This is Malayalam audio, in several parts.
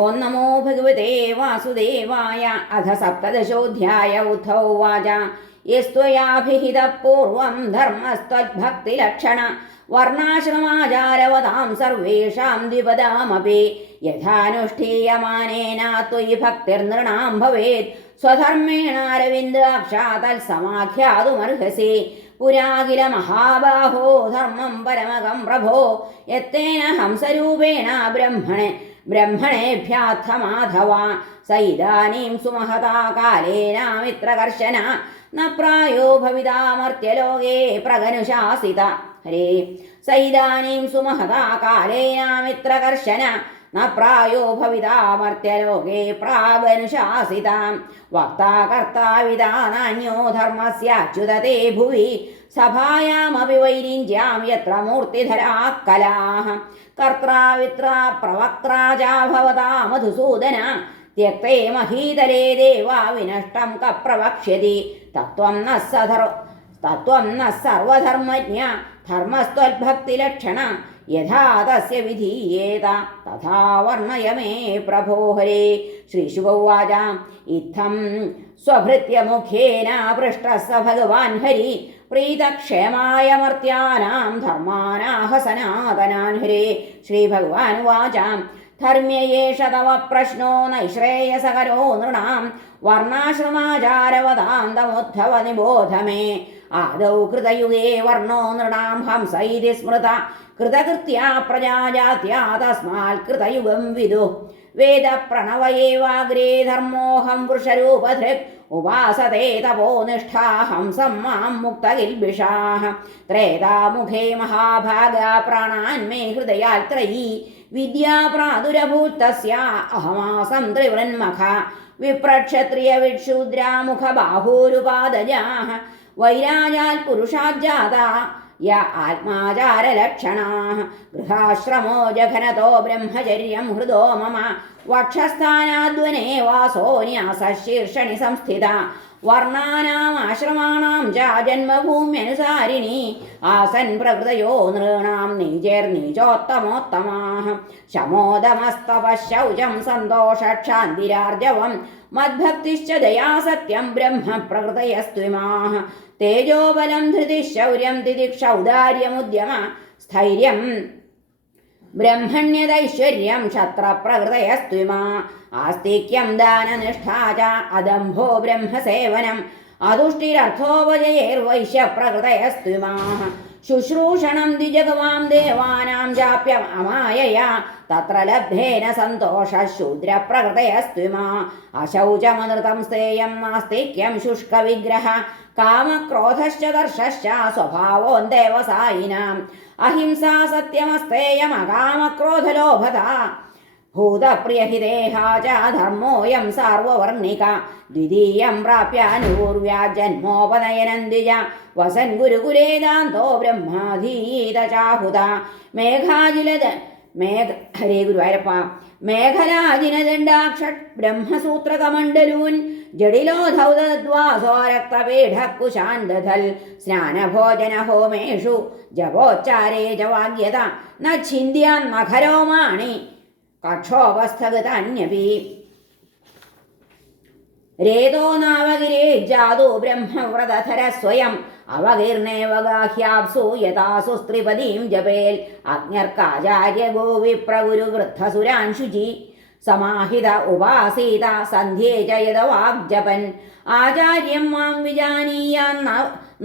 ഓം നമോ ഭഗവതേ വാസുദേവായ അധ സപ്തദശോധ്യായ ഉദ്ധൗ വാച യസ്ത്വയാഭിഹിത പൂർവം ധർമ്മസ്ത്വദ്ഭക്തിലക്ഷണ വർണാശ്രമാചാരവതാം സർവേഷാം ദ്വിപദാമപി. യഥാനുഷ്ഠീയമാനേന ത്വയി ഭക്തിർനൃണാം ഭവേത്. സ്വധർമ്മേണാരവിന്ദാക്ഷാ തത്സമാഖ്യാതുമർഹസി പുരാകില മഹാബാഹോ ധർമ്മം പരമകം പ്രഭോ. യത്തേന ഹംസരൂപേണ ബ്രഹ്മണെ. ബ്രഹ്മണേഭ്യാർത്ഥമാധവ. സ ഇദാനീം സുമഹതാ കാലേനാമിത്രകർശന ന പ്രായോ ഭവിതാമർത്യലോകേ പ്രഗനുശാസിത. ഹരേ. സ ഇദാനീം സുമഹതാ കാലേനാമിത്രകർശന ന പ്രായോ ഭവിതാമർത്യലോകേ പ്രാഗനുശാസിത വക്താകർത്താവിധാനാന്യോ ധർമ്മസ്യാച്യുതത്തെ ഭുവി. സഭായാമപി വൈരിഞ്ച്യാം യത്ര മൂർത്തിധരാ കലാഹ. കർത്താവിത്ര പ്രവക്രാജാഭവതാ മധുസൂദന. ത്യക്തേ മഹീതലേ ദേവാ വിനഷ്ടം ക പ്രവക്ഷ്യതി തത്വം ന സധർ തത്വം ന സർവധർമ്മജ്ഞ. ധർമ്മസ്ത്വദ്ഭക്തിലക്ഷണ യഥാ തസ്യ വിധീയേത തഥാ വർണയ മേ പ്രഭോ ഹരേ. ശ്രീശുഭവാച ഇത്തം സ്വഭൃത്യമുഖേന പൃഷ്ട സ ഭഗവാൻ ഹരി. പ്രീതക്ഷേമായ മർത്യാനാം ധർമാനാഹ സനാതനാൻ ഹരേ ശ്രീഭഗവാൻ വാചാം ധർമ്മ്യേഷ തവ പ്രശ്നോ നൈശ്രേയസകരോ നൃണാം. വർണാശ്രമാചാരവതാന്തമുദ്ധവ നിബോധമേ. ആദൗ കൃതയുഗേ വർണോ നൃണാം. ഹംസ ഇതി സ്മൃത. കൃതകൃത്യാ പ്രജാജാത്യാ തസ്മാൽ കൃതയുഗം വിദു. വേദപ്രണവയേവാഗ്രേ ധർമ്മോഹം വൃഷരൂപധൃക്. ഉപാസത്തെ തപോ നിഷ്ഠാ ഹംസം മാം മുക്തകിൽബിഷാः ത്രേതാമുഖേ മഹാഭാഗ പ്രാണാൻ മേ ഹൃദയാൽ ത്രയീ. വിദ്യാ പ്രാദുരഭൂത്തസ്യ അഹമാസം യ ആത്മാചാരലക്ഷണാः. ഗൃഹാശ്രമോ ജഘനതോ ബ്രഹ്മചര്യം ഹൃദോ മമ. വക്ഷസ്ഥാനാദ്വനെ വാസോ സംസ്ഥിത. വർണാനാം ആശ്രമാണാം ച ജന്മഭൂമ്യനുസാരിണി. ആസൻ പ്രകൃതയോ നൃണാം നീചേർനീചോത്തമോത്തമാः ശമോദമസ്തപശൗചം സന്തോഷക്ഷാന്തിരാർജവം. മദ്ഭക്തിശ്ച ദയാ സത്യം ബ്രഹ്മ പ്രകൃതയസ്ത്വിമാः തേജോബലം ധൃതി ശൗര്യം ദിദിക്ഷ ഔദാര്യമുദ്യമ സ്ഥൈര്യം. ബ്രഹ്മണ്യതൈശ്വര്യം ക്ഷത്രപ്രകൃതയസ്ത്വിമാ ആസ്തിക്യം ദാനനിഷ്ഠാച അദംഭോ ബ്രഹ്മസേവനം. അതുഷ്ടിരർത്ഥോപജയൈർവൈശ്യപ്രകൃതയസ്ത്വിമാः ശുശ്രൂഷണം ദ്വിജഗവാം ദേവാനാം ജാപ്യം അമായയാ. തത്ര ലബ്ധേന സന്തോഷ ശൂദ്രപ്രകൃതയസ്ത്വിമാ അശൗചമനൃതം സ്ഥേയം നാസ്തിക്യം ശുഷ്കവിഗ്രഹ. കാമക്രോധശ്ച ദർശശ്ച സ്വഭാവോന്തേവസായിനാം അഹിംസാ സത്യമസ്തേയമകാമക്രോധലോഭത ഭൂതപ്രിയഹിതേഹാ ച സാർവവർണിക ദ്വിതീയം പ്രാപ്യാനുപൂർവ്യാ വസൻ ഗുരുകുലേദാന്തോ ബ്രഹ്മാധീത ചാഹുത മേഘാജിലത മേഘ ഹരേ ഗുരുവായൂരപ്പ. മേഖലാജിനദണ്ഡാക്ഷ ബ്രഹ്മസൂത്രകമണ്ഡലൂൻ ജഡിലോധൗതദ്വാസോരക്തപീഠക്കുശാൻ ദധൽ സ്നാനഭോജന ഹോമേഷു ജപോച്ചാരേ ജവാഗ്യത വാഗ്യത ന ഛിന്ദ്യാൻ നഖരോമാണി കക്ഷോപസ്ഥഗതാന്യപി രേതോ നാവഗിരേ ജാതോ ബ്രഹ്മവ്രതധര സ്വയം. അവകീർണേവ ഗാഹ്യാപ്സു യഥാസു ജപേൽ. അജ്ഞർക്കാചാര്യ ഗോവിപ്രഗുരുവൃദ്ധസുരാൻ ശുചി സമാഹിത ഉപാസീത സന്ധ്യേ ച യദവാഗ്ജപൻ ആചാര്യം മാം വിജാനീയാൻ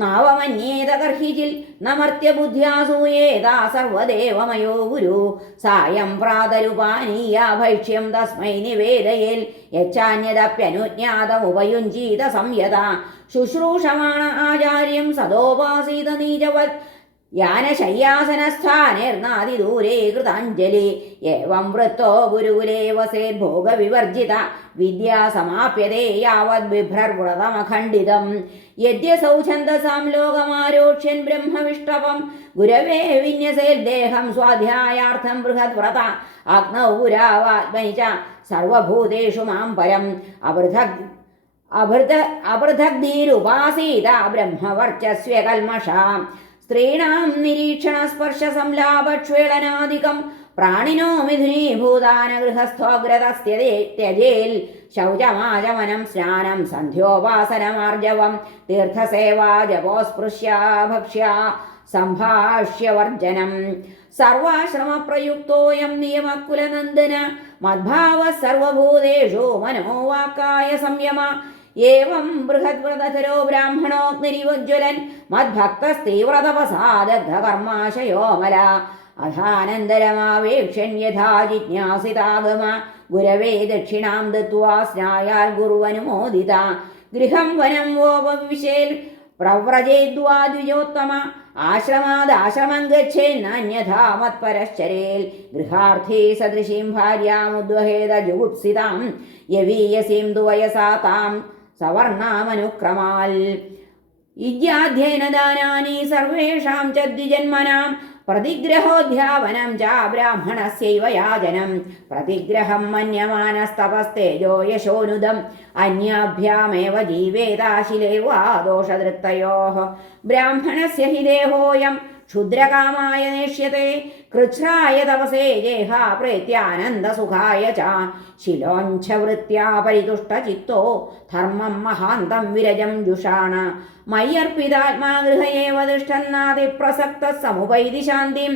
നാവമന്യേത കർഹിജിൽ നമർത്യബുദ്ധ്യാസൂയേതാ സർവദേവമയോ ഗുരു. സായം പ്രാതരുപാനീയ ഭക്ഷ്യം തസ്മൈ നിവേദയേൽ യച്ചാന്യതപ്യനുജ്ഞാതമുപയുഞ്ജീത സംയത. ശുശ്രൂഷമാണ ആചാര്യം സദോപാസീത നീചവത്. യാനശയ്യാസനസ്ഥാനേർനാതിദൂരേ കൃതാഞ്ജലി. ഏവം വൃത്തോ ഗുരുകുലേ വസേത് ഭോഗവിവർജിത. വിദ്യാ യാവത് ബിഭ്രർവ്രതമഖണ്ഡിതം. യദ്യസൗ ലോകമാരോക്ഷ്യൻ ബ്രഹ്മവിഷ്ടവം ഗുരവേ വിന്യസേൽ സ്വാധ്യായാർത്ഥം പുരാവാത്മനി ച സർവഭൂതേഷു മാം പരം. അവൃഥക് അഭൃത അഭൃതഗ്ധീരുപാസീത ബ്രഹ്മവർച്ചസ്വ കൽമഷാം സ്ത്രീണാം നിരീക്ഷണ സ്പർശ സംലാപക്ഷേളനാധികം പ്രാണിനോ മിഥുനീഭൂതാന ഗൃഹസ്ഥോഗ്രതസ്യ ത്യജേൽ. ശൗചമാചമനം സ്നാനം സന്ധ്യോപാസനമാർജവം തീർത്ഥസേവാ ജപോസ്പൃശ്യ ഭക്ഷ്യ സംഭാഷ്യവർജനം. സർവാശ്രമപ്രയുക്തോയം നിയമകുലനന്ദന. മദ്ഭാവ സർവഭൂതേഷു മനോവാക്കായ സംയമ. ഏവം ബൃഹദ്വ്രതധരോ ബ്രാഹ്മണോഗ്നിരിവജ്വലൻ മദ്ഭക്തസ്തീവ്രതപസാദഗ്ധകർമാശയോമല അഥാനന്തരമാവേക്ഷ്യന്യഥാ ജിജ്ഞാസിതാഗമ. ഗുരവേ ദക്ഷിണാം ദത്വാ സ്നായാൽ ഗുരുവനുമോദിത. ഗൃഹം വനം വോപവിശേൽ പ്രവ്രജേദ്വാ ദ്വിജോത്തമ. ആശ്രമാദാശ്രമം ഗച്ഛേന്നന്യഥാ മത്പരശ്ചരേൽ. ഗൃഹാർത്ഥേ സദൃശീം ഭാര്യാമുദ്വഹേത ജുഗുപ്സിതാം. യവീയസീം ദുവയസാ താം. സവർണാമനുക്രമാൽ. ഇജ്യാധ്യയനദാനാനി സർവേഷാം ച ദ്വിജന്മനാം പ്രതിഗ്രഹോധ്യാപനം ച ബ്രാഹ്മണസ്യൈവ യാചനം. പ്രതിഗ്രഹം മന്യമാനസ്തപസ്തേജോ യശോനുദം. അന്യാഭ്യാമേവ ജീവേതാശിലേവാ ദോഷദൃക്തയോ ബ്രാഹ്മണസ്യ ഹി ദേഹോയം ക്ഷുദ്രകാമായ നേഷ്യത്തെ കൃച്ഛ്രായ തപസേ ജേഹ പ്രേത്യാനന്ദസുഖായ ച. ശിലോഞ്ചവൃത്യാ പരിതുഷ്ടചിത്തോ ധർമ്മം മഹാന്തം വിരജം ജുഷാണ. മയ്യർപ്പിതാത്മാഗൃഹയേവ തിഷ്ടന്നാതി തിഷ്ടന്നാതിപ്രസക്ത സമുപൈതി ശാന്തിം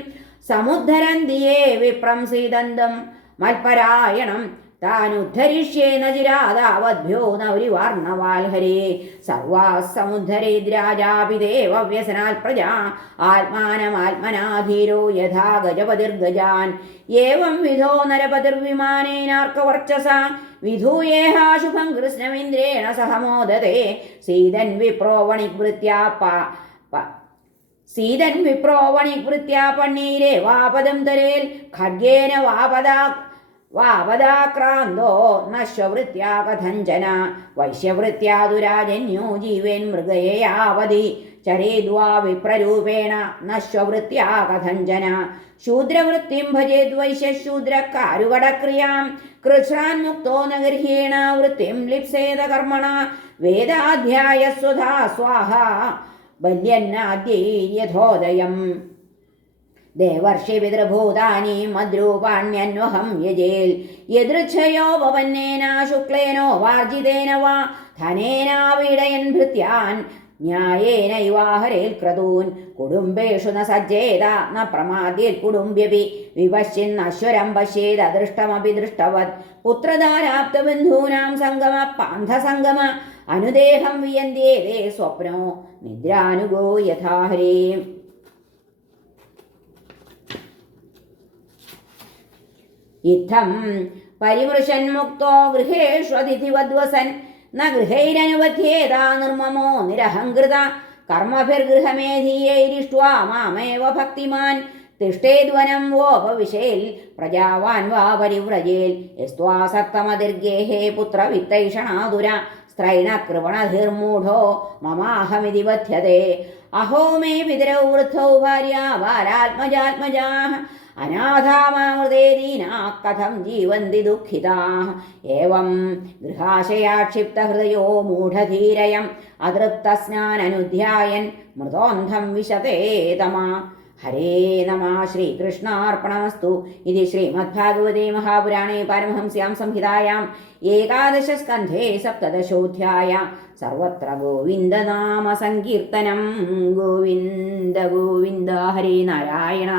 സമുദ്ധരന്തിയേ വിപ്രം സീദന്തം മൽപരായണം താനുദ്ധരിഷ്യേന ചിരാതാവദ്ഭ്യോ നൗരിവാർണവാൽഹരേ സർവാസമുദ്ധരേദ്രാജാപിദേവ വ്യസനാൽ പ്രജാ ആത്മാനമാത്മനാധീരോ യഥാ ഗജപതിർഗജാൻ. ഏവം വിധോ നരപതിർവിമാനേനാർക്കവർച്ചസ. വിധൂയേഹാശുഭം കൃഷ്ണമിന്ദ്രേണ സഹ മോദത്തെ സീതൻ വിപ്രോവണിവൃത്യാ സീതൻ വിപ്രോവണിവൃത്യാ പണ്ണീരേ വാപദം തരേൽ. ഖഡ്ഗേന വാപദാ വാവദാക്രാന്തോ നശ്വവൃത്യാ കഥഞ്ചന വൈശ്യവൃത്യാ ദുരാജന്യോ ജീവൻ മൃഗയയാവധി ചരേദ്വാ വിപ്രരൂപേണ നശ്വവൃത്യാ കഥഞ്ചന ശൂദ്രവൃത്തിം ഭജേദ്വൈശ്യശൂദ്രക്കാരുകടക്രിയാം കൃച്ഛ്രാൻ മുക്തോ നഗർഹ്യേണ വൃത്തിം ലിപ്സേത കർമ്മണ. വേദാധ്യായ സ്വധാ സ്വാഹ. ബല്യന്നാദ്യൈര്യഥോദയം ദേവർഷി പിതൃഭൂതാനി മദ്രൂപാണ്യന്വഹം യജേൽ. യദൃച്ഛയോ ഭവന്നേന ശുക്ലേനോ വാർജിതേന വാ. ധനേനാവിടയൻ ഭൃത്യാൻ. ന്യായേനൈവാഹരേൽ ക്രതൂൻ. കുടുംബേഷു ന സജ്ജേത. ന പ്രമാദ്യേൽ കുടുംബ്യപി. വിപശ്യന്നശ്വരം പശ്യേത് അദൃഷ്ടമപി ദൃഷ്ടവത്. പുത്രധാരാപ്തബന്ധൂനാം സംഗമ പാന്ധസംഗമ. അനുദേഹം വിയന്ത്യേതേ സ്വപ്നോ. നിദ്രാനുഗോ യഥാഹരേ. ഇത്തം പരിമൃശൻ മുക്തോ ഗൃഹേഷ്വതിഥിവദ്വസൻ ന ഗൃഹൈരനുവധ്യേതാ നിർമ്മമോ നിരഹങ്കൃത കർമ്മഭിർഗൃഹമേധീയൈരിഷ്ട്വാ മാമേവ ഭക്തിമാൻ. തിഷ്ടേദ്വനം വോപവിശേൽ പ്രജാവാൻ വാ പരിവ്രജേൽ. യസ്ത്വാസക്തമതിർഗേഹേ പുത്രവിത്തൈഷണാതുര. സ്ത്രൈണകൃപണധിർമൂഢോ മമാഹമിതി വധ്യത്തെ അഹോ മേ പിതരൗ വൃദ്ധൗ ഭാര്യ ബാലാത്മജാത്മജാ അനാഥാമാമൃതേ ദീനാ കഥം ജീവന്തി ദുഃഖിതാ ഏവം ഗൃഹാശയാക്ഷിപ്തഹൃദയോ മൂഢധീരയം അതൃപ്തസ്നാനനുധ്യായൻ മൃതോന്ധം വിശതേ തമാ. ഹരേ നമ ശ്രീകൃഷ്ണാർപ്പണമസ്തു. ഇത് ശ്രീമദ്ഭാഗവതേ മഹാപുരാണേ പരമഹംസ്യാം സംഹിതായാം ഏകാദശസ്കന്ധേ സപ്തദശോധ്യായ. സർവത്ര ഗോവിന്ദനാമ സങ്കീർത്തനം. ഗോവിന്ദ ഗോവിന്ദ ഹരേ നാരായണ.